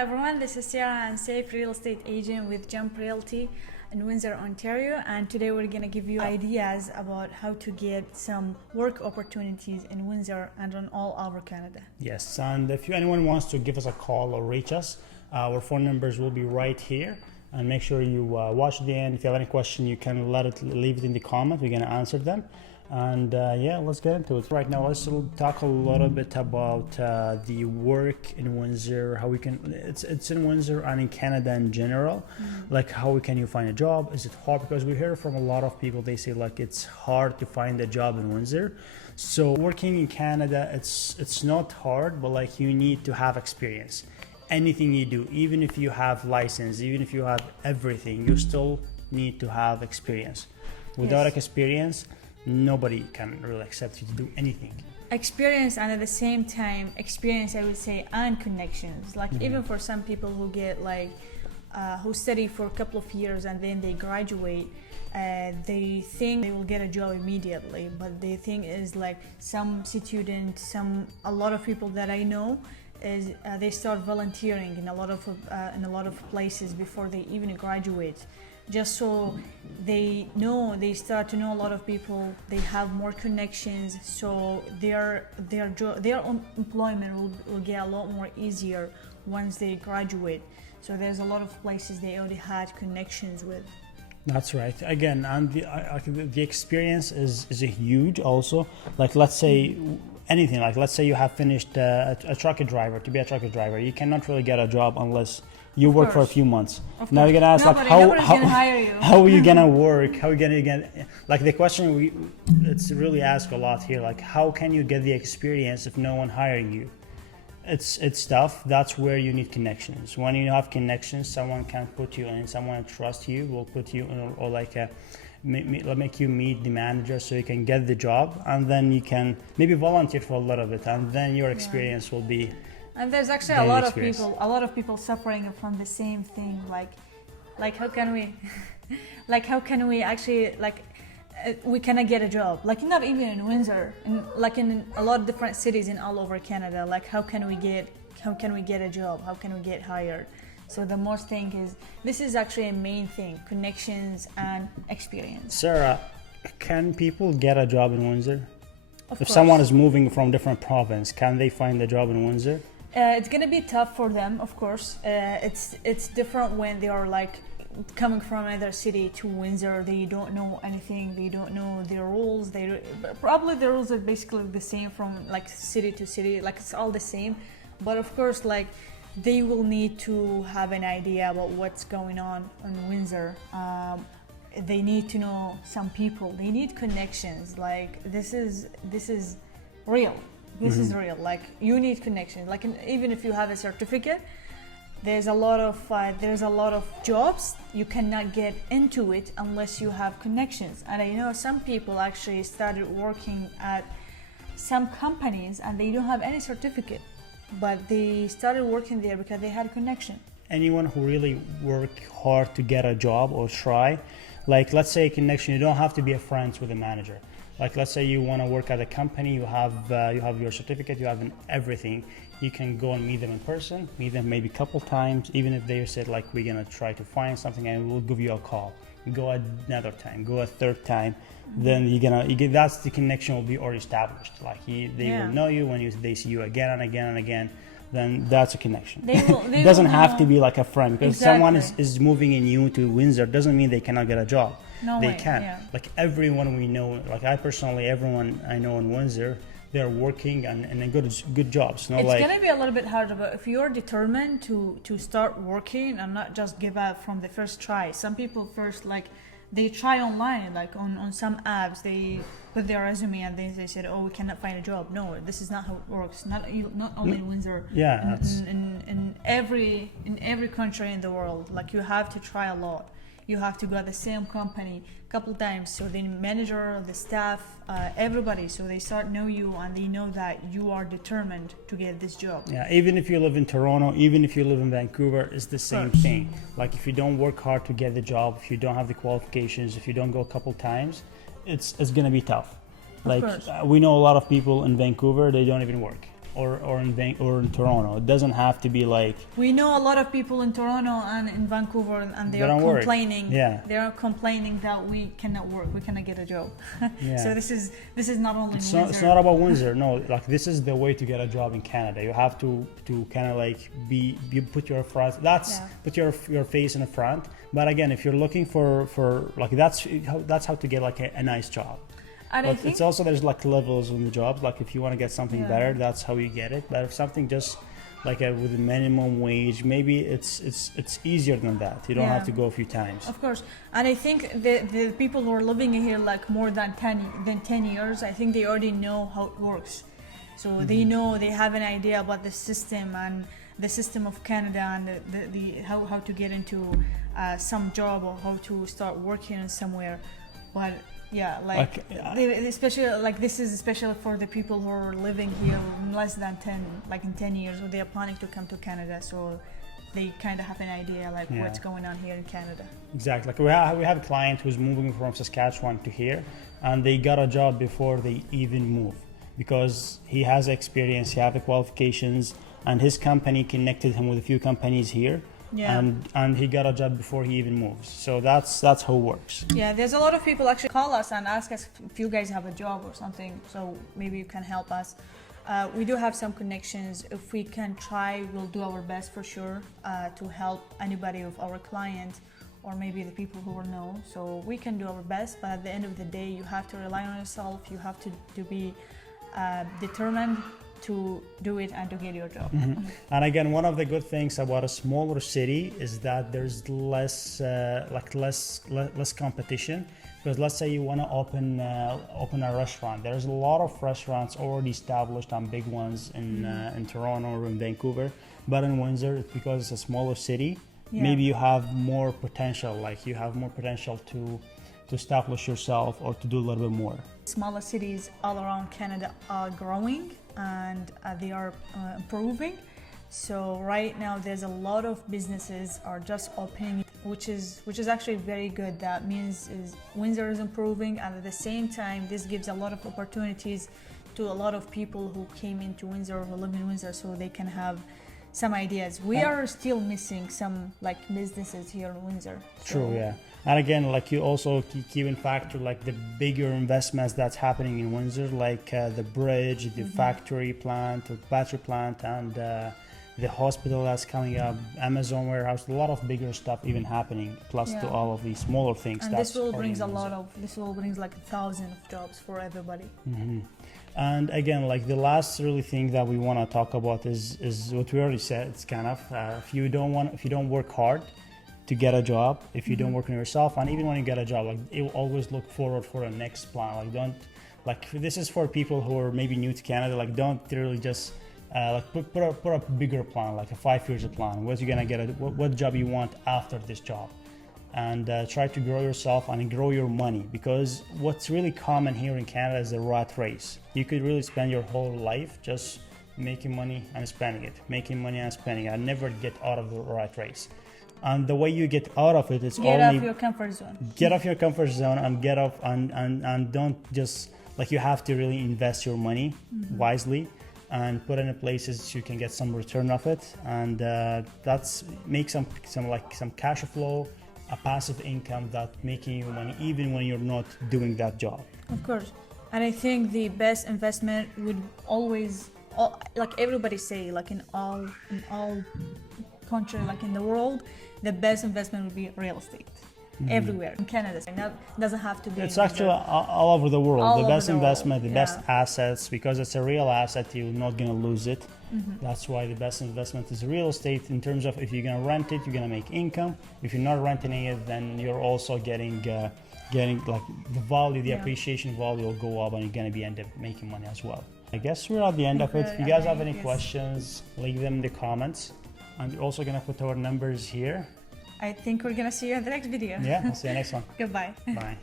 everyone, this is Sarah, and safe real estate agent with Jump Realty in Windsor, Ontario, and today we're going to give you ideas about how to get some work opportunities in Windsor and on all over Canada. Yes, and if anyone wants to give us a call or reach us, our phone numbers will be right here, and make sure you watch the end. If you have any question, you can leave it in the comment. We're going to answer them. And yeah, let's get into it. Right now, let's talk a little bit about the work in Windsor, how we can, it's in Windsor and in Canada in general. Like how can you find a job? Is it hard? Because we hear from a lot of people, they say like it's hard to find a job in Windsor. So working in Canada, it's not hard, but like you need to have experience. Anything you do, even if you have license, even if you have everything, you still need to have experience. Without experience, nobody can really accept you to do anything. Experience, and at the same time, experience, I would say, and connections. Like even for some people who get like, who study for a couple of years and then they graduate, they think they will get a job immediately. But the thing is, like some students, a lot of people that I know, is they start volunteering in a lot of places before they even graduate, just so they start to know a lot of people, they have more connections, so their employment will get a lot more easier once they graduate. So there's a lot of places they already had connections with. That's right. Again, and the experience is a huge also. Like let's say anything, like let's say you have finished a truck driver. To be a truck driver, you cannot really get a job unless you work for a few months. Now you're gonna ask like how are you gonna work? How are you gonna get, like the question it's really asked a lot here, like how can you get the experience if no one hiring you? It's tough. That's where you need connections. When you have connections, someone can put you in, someone trusts you will put you in, or like make you meet the manager so you can get the job, and then you can maybe volunteer for a little bit, and then your experience will be. And there's actually a lot of people suffering from the same thing. Like how can we actually we cannot get a job? Like not even in Windsor, and like in a lot of different cities in all over Canada. Like how can we get a job? How can we get hired? So the most thing is, this is actually a main thing: connections and experience. Sarah, can people get a job in Windsor? If someone is moving from different province, can they find a job in Windsor? It's gonna be tough for them, of course. It's different when they are like coming from another city to Windsor. They don't know anything. They don't know their rules. Probably the rules are basically the same from like city to city. Like it's all the same. But of course, like they will need to have an idea about what's going on in Windsor. They need to know some people. They need connections. Like this is real. This is real. Like you need connections. Like even if you have a certificate, there's a lot of jobs you cannot get into it unless you have connections. And I know some people actually started working at some companies and they don't have any certificate, but they started working there because they had a connection. Anyone who really work hard to get a job or try, like let's say a connection, you don't have to be a friends with a manager. Like let's say you want to work at a company, you have your certificate, you have everything. You can go and meet them in person, meet them maybe a couple times, even if they said like we're gonna try to find something and we'll give you a call. You go another time, go a third time, then that's the connection will be already established. Like they will know you when they see you again and again and again. Then that's a connection. It doesn't have to be like a friend, because someone is moving in new to Windsor doesn't mean they cannot get a job. They can. Like everyone we know, like everyone I know in Windsor, they're working and good jobs. It's gonna be a little bit harder, but if you're determined to start working and not just give up from the first try. Some people first they try online, like on some apps, they put their resume and they said, oh, we cannot find a job. No, this is not how it works. Not only in Windsor. Yeah, in every country in the world. Like you have to try a lot. You have to go to the same company a couple times, so the manager, the staff, everybody, so they start know you and they know that you are determined to get this job. Yeah, even if you live in Toronto, even if you live in Vancouver, it's the same thing. Like if you don't work hard to get the job, if you don't have the qualifications, if you don't go a couple times, it's gonna be tough. Like we know a lot of people in Vancouver, they don't even work. or in Toronto. It doesn't have to be like We know a lot of people in Toronto and in Vancouver, and they They are don't work. complaining. Yeah. They are complaining that we cannot work, we cannot get a job. Yeah. So this is not only it's Windsor. not about Windsor. No, like this is the way to get a job in Canada. You have to kind of like put your front. Put your face in the front. But again, if you're looking for like that's how to get like a nice job. And I But think it's also there's like levels in the jobs. Like if you want to get something better, that's how you get it. But if something just like with a minimum wage, maybe it's easier than that. You don't have to go a few times. Of course, and I think the people who are living here like more than 10 years, I think they already know how it works. So they know, they have an idea about the system and the system of Canada and the how to get into some job or how to start working somewhere. But yeah, especially like this is especially for the people who are living here less than 10 years, or they are planning to come to Canada, so they kind of have an idea like what's going on here in Canada. Exactly. Like we have a client who's moving from Saskatchewan to here, and they got a job before they even move because he has experience, he has the qualifications, and his company connected him with a few companies here. Yeah. And he got a job before he even moves. So that's how it works. Yeah, there's a lot of people actually call us and ask us if you guys have a job or something, so maybe you can help us. We do have some connections. If we can try, we'll do our best for sure to help anybody of our client or maybe the people who will know. So we can do our best, but at the end of the day, you have to rely on yourself. You have to be determined to do it and to get your job. And again, one of the good things about a smaller city is that there's less competition. Because let's say you want to open a restaurant, there's a lot of restaurants already established and big ones in Toronto or in Vancouver. But in Windsor, because it's a smaller city, maybe you have more potential. Like you have more potential to establish yourself or to do a little bit more. Smaller cities all around Canada are growing and they are improving. So right now there's a lot of businesses are just opening, which is actually very good. That means Windsor is improving, and at the same time this gives a lot of opportunities to a lot of people who came into Windsor, who live in Windsor, so they can have some ideas. We are still missing some like businesses here in Windsor. True, yeah. And again, like you also keep in factor like the bigger investments that's happening in Windsor, like the bridge, the factory plant, the battery plant, and the hospital that's coming up, Amazon warehouse, a lot of bigger stuff even happening, plus to all of these smaller things. And this will brings like 1,000 of jobs for everybody. And again, like the last really thing that we want to talk about is what we already said. It's kind of if you don't work hard to get a job, if you don't work on yourself, and even when you get a job, like you always look forward for a next plan. Like don't this is for people who are maybe new to Canada. Like don't really just put a bigger plan, like a 5 years plan. What you gonna get? What job you want after this job? And try to grow yourself and grow your money, because what's really common here in Canada is the rat race. You could really spend your whole life just making money and spending it, making money and spending it, and never get out of the rat race. And the way you get out of it is get off your comfort zone. Get off your comfort zone and get off and don't just like, you have to really invest your money wisely and put it in places you can get some return of it, and that's make some cash flow, a passive income that making you money even when you're not doing that job. Of course. And I think the best investment would always, like everybody say, like in all country, like in the world, the best investment would be real estate. Everywhere in Canada, doesn't have to be. It's actually all over the world. The best investment, the best assets, because it's a real asset. You're not gonna lose it. That's why the best investment is real estate. In terms of if you're gonna rent it, you're gonna make income. If you're not renting it, then you're also getting like the value, the appreciation value will go up, and you're gonna be end up making money as well. I guess we're at the end of it. If you guys have any questions, leave them in the comments. And we're also gonna put our numbers here. I think we're gonna see you in the next video. Yeah, I'll see you next one. Goodbye. Bye.